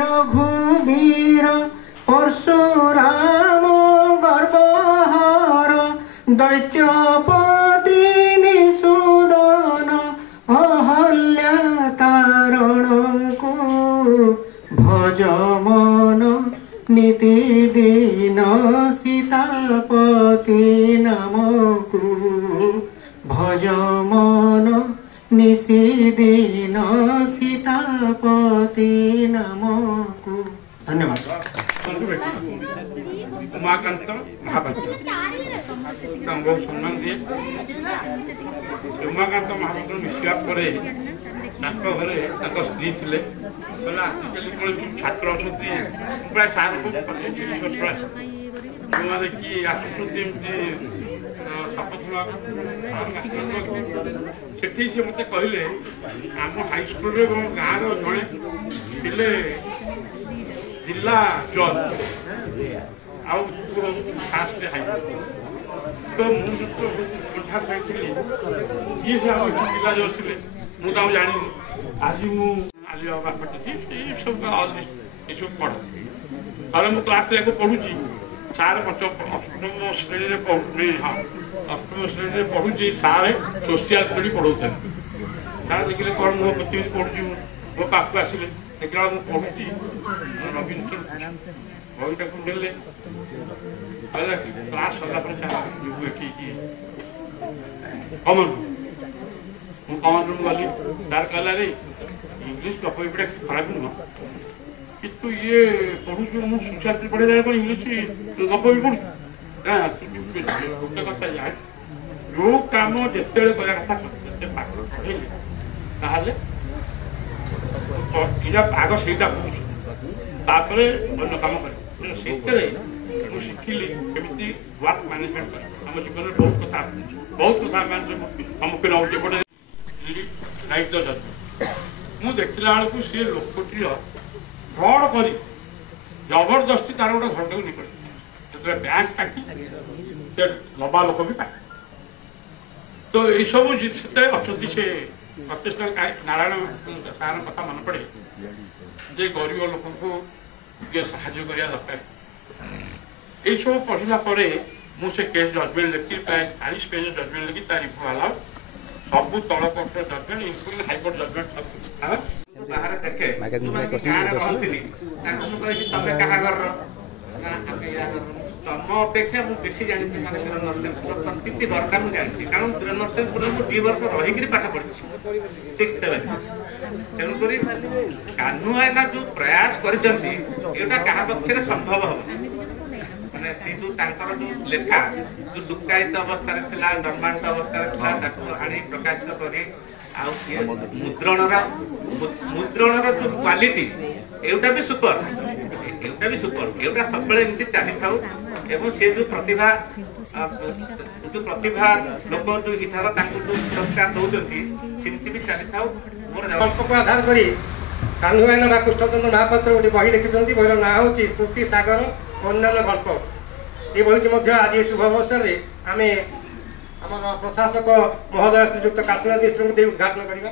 रघुवीर परशुराम गर्वहर दैत्यपति निषूदन अहल्या तारणको भज मन नीति दीन सीतापति नामको भज मन निषिदीन सीतापति नामको। धन्यवाद। उमाकांत महापात्र बहुत सम्मान दिए। उमाकांत महापात्र मिसिया घरे स्त्री थे आजिकल कौन सब छात्र अच्छा प्राय सार को 30 वर्ष जो मैंने कि आसुँच शपथ से मत कहले आम हाईस्कल गाँव जड़े थे जिला जज आस्ट हाईकोर्ट तो मुझे कंठा सही थी जी से आम जिला जज थे मुझे जानी आज मुझे पटी सब पढ़ अरे मु क्लास पढ़ुची सारे अष्टम श्रेणी में हाँ अष्टम श्रेणी में पढ़ुची सारे सोशियाल स्टडी पढ़ाते सारे देखिए कौन मो प्रति पढ़ुची मो पाक आसिले देखा मुझे पढ़ुची रवीन्द्र बहीटा को देले क्लास सरला कमन मुझे कमन रूम गली तार कहला रे इंग्लीश गप खराब नुह कि तू ये पढ़ुचु मुझे सोशियाल पढ़े कौन इंग्लीश गप भी पढ़ु गोटे कथा जाए जो कम जिते कथा आग से तापर अन्य कम कर शिखिली केमी वर्क मैनेजमेंट आम जीवन में बहुत कथा सम्मुखीन होपटे दायित्व जज मु देखला बेलू सी लोकटी फ्रड कर जबरदस्ती तार गोटे घर को निकले जो बैंक पार्टी लबा लोक भी पार्टी तो ये सब जिते अच्छा से प्रतिष्ठा नारायण सार कथा मन पड़े जे गरीब लोक को साहाଯ୍य करने दरकार ये सब पढ़ला मुझे केस जजमेंट लिखी प्राय 40 पेज जजमेंट लिखी तार रिपोर्ट आला सब तलकोर्ट जजमेंट इंक्लूडिंग हाईकोर्ट जजमेंट बाहर देखे तुम अपेक्षा मुझे जानी प्रति दरकार मुझे जानी कारण वीरेन्द्र सिंहपुर में 2 वर्ष रहीकि पाठ पढ़ी 6th 7th तेणुक कान्हू आयना जो प्रयास कर पक्षे संभव हम मैंने सी जो जो लेखा जो लुकायित अवस्था नर्मांत अवस्था आनी प्रकाशित कर मुद्रण जो क्वालिटी एटा भी सुपर एटा सब एमती चली था से जो प्रतिभा लोक जो इधर पुरस्कार दौरान सेमती भी चली था को आधार कर कान्हूआयन बा कृष्णचंद्र महापात्र गोटे बही लिखिं बहीर ना हूँ स्फूर्ति सागर अन्यान्य गल्प ये बही आज शुभ अवसर में आम प्रशासक महोदय श्रीजुक्त काशीनाथ मिश्र को उद्घाटन करवा।